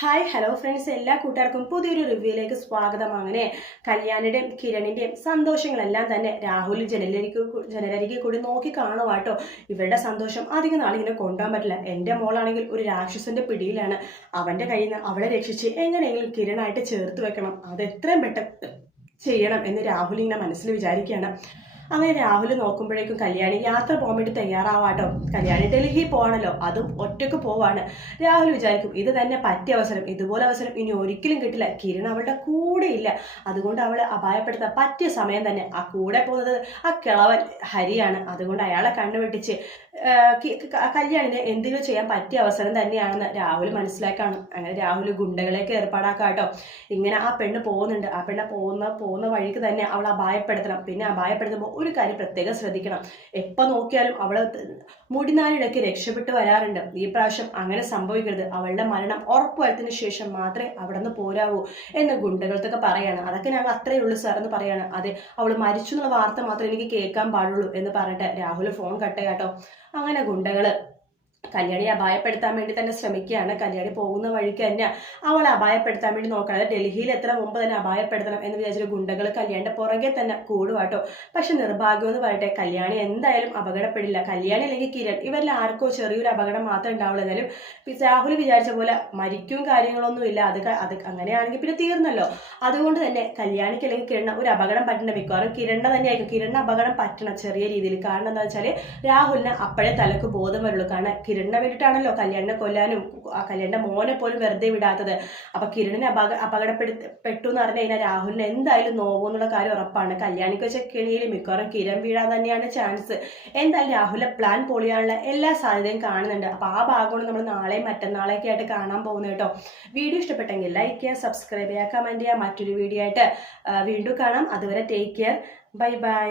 Hi hello friends, എല്ലാ കൂട്ടുകാർക്കും പുതിയൊരു റിവ്യൂയിലേക്ക് സ്വാഗതം. അങ്ങനെ കല്യാണിന്റെയും കിരണിന്റെയും സന്തോഷങ്ങളെല്ലാം തന്നെ രാഹുൽ ജനലരികെ കൂടി നോക്കി കാണുവാട്ടോ. ഇവരുടെ സന്തോഷം അധികം നാളിങ്ങനെ കൊണ്ടുപോകാൻ പറ്റില്ല. എൻ്റെ മോളാണെങ്കിൽ ഒരു രാക്ഷസന്റെ പിടിയിലാണ്. അവന്റെ കയ്യിൽ നിന്ന് അവളെ രക്ഷിച്ച് എങ്ങനെയെങ്കിലും കിരണായിട്ട് ചേർത്ത് വെക്കണം, അത് എത്രയും പെട്ടെന്ന് ചെയ്യണം എന്ന് രാഹുൽ ഇങ്ങനെ മനസ്സിൽ വിചാരിക്കുകയാണ്. അങ്ങനെ രാഹുൽ നോക്കുമ്പോഴേക്കും കല്യാണി യാത്ര പോകാൻ വേണ്ടി തയ്യാറാവാട്ടോ. കല്യാണി ഡൽഹി പോവാണല്ലോ, അതും ഒറ്റക്ക് പോവാണ്. രാഹുൽ വിചാരിക്കും ഇത് തന്നെ പറ്റിയ അവസരം, ഇതുപോലെ അവസരം ഇനി ഒരിക്കലും കിട്ടില്ല. കിരൺ അവളുടെ കൂടെ ഇല്ല, അതുകൊണ്ട് അവളെ അപായപ്പെടുത്താൻ പറ്റിയ സമയം തന്നെ. ആ കൂടെ പോകുന്നത് ആ കിളവൻ ഹരിയാണ്. അതുകൊണ്ട് അയാളെ കണ്ണുവെട്ടിച്ച് കല്യാണിനെ എന്തെങ്കിലും ചെയ്യാൻ പറ്റിയ അവസരം തന്നെയാണെന്ന് രാഹുൽ മനസ്സിലാക്കാണ്. അങ്ങനെ രാഹുൽ ഗുണ്ടകളെയൊക്കെ ഏർപ്പാടാക്കാട്ടോ. ഇങ്ങനെ ആ പെണ്ണ് പോകുന്നുണ്ട്, ആ പെണ്ണ് പോകുന്ന വഴിക്ക് തന്നെ അവൾ അപായപ്പെടുത്തണം. പിന്നെ അപായപ്പെടുത്തുമ്പോൾ ഒരു കാര്യം പ്രത്യേകം ശ്രദ്ധിക്കണം, എപ്പോൾ നോക്കിയാലും അവള് മുടിനാലിടയ്ക്ക് രക്ഷപ്പെട്ടു വരാറുണ്ട്. ഈ പ്രാവശ്യം അങ്ങനെ സംഭവിക്കരുത്, അവളുടെ മരണം ഉറപ്പുവരുത്തിന് ശേഷം മാത്രമേ അവിടെ നിന്ന് പോരാവൂ എന്ന് ഗുണ്ടകൾക്കൊക്കെ പറയാണ്. അതൊക്കെ ഞങ്ങൾ അത്രയേ ഉള്ളൂ സാർ എന്ന് പറയാണ്. അതെ, അവൾ മരിച്ചു എന്നുള്ള വാർത്ത മാത്രമേ എനിക്ക് കേൾക്കാൻ പാടുള്ളൂ എന്ന് പറഞ്ഞിട്ട് രാഹുൽ ഫോൺ കട്ട് ചെയ്യാട്ടോ. അങ്ങനെ ഗുണ്ടകള് കല്യാണിയെ അപായപ്പെടുത്താൻ വേണ്ടി തന്നെ ശ്രമിക്കുകയാണ്. കല്യാണി പോകുന്ന വഴിക്ക് തന്നെ അവളെ അപായപ്പെടുത്താൻ വേണ്ടി നോക്കണം. അത് ഡൽഹിയിൽ എത്ര മുമ്പ് തന്നെ അപായപ്പെടുത്തണം എന്ന് വിചാരിച്ചിട്ട് ഗുണ്ടകൾ കല്യാണിന്റെ പുറകെ തന്നെ കൂടുവാട്ടോ. പക്ഷെ നിർഭാഗ്യം എന്ന് പറയട്ടെ, കല്യാണി എന്തായാലും അപകടപ്പെടില്ല. കല്യാണി അല്ലെങ്കിൽ കിരൺ, ഇവരിൽ ആർക്കോ ചെറിയൊരു അപകടം മാത്രമേ ഉണ്ടാവുള്ളൂ. എന്നാലും രാഹുൽ വിചാരിച്ച പോലെ മരിക്കും കാര്യങ്ങളൊന്നും ഇല്ല. അത് അങ്ങനെയാണെങ്കിൽ പിന്നെ തീർന്നല്ലോ. അതുകൊണ്ട് തന്നെ കല്യാണിക്ക് അല്ലെങ്കിൽ കിരണ ഒരു അപകടം പറ്റേണ്ട, മിക്കവാറും കിരണിനെ തന്നെയായിരിക്കും. കിരണിന് അപകടം പറ്റണം ചെറിയ രീതിയിൽ. കാരണം എന്താ വെച്ചാൽ രാഹുലിന് അപ്പോഴേ തലക്ക് ബോധം വരുള്ളൂ. കാരണം കിരണിനെ വേണ്ടിയിട്ടാണല്ലോ കല്യാണിനെ കൊല്ലാനും ആ കല്യാണിന്റെ മോനെ പോലും വെറുതെ വിടാത്തത്. അപ്പൊ കിരണിനെ അപകടപ്പെട്ടു എന്ന് പറഞ്ഞു കഴിഞ്ഞാൽ രാഹുലിന് എന്തായാലും നോവെന്നുള്ള കാര്യം ഉറപ്പാണ്. കല്യാണിക്ക് വെച്ച കിണിയിൽ മിക്കവാറും കിരൺ വീഴാൻ തന്നെയാണ് ചാൻസ്. എന്തായാലും രാഹുലിന്റെ പ്ലാൻ പൊളിയാനുള്ള എല്ലാ സാധ്യതയും കാണുന്നുണ്ട്. അപ്പൊ ആ ഭാഗമാണ് നമ്മൾ നാളെയും മറ്റന്നാളേക്ക് ആയിട്ട് കാണാൻ പോകുന്നത് കേട്ടോ. വീഡിയോ ഇഷ്ടപ്പെട്ടെങ്കിൽ ലൈക്ക് ചെയ്യുക, സബ്സ്ക്രൈബ് ചെയ്യുക, കമന്റ് ചെയ്യുക. മറ്റൊരു വീഡിയോ ആയിട്ട് വീണ്ടും കാണാം. അതുവരെ ടേക്ക് കെയർ, ബൈ ബൈ.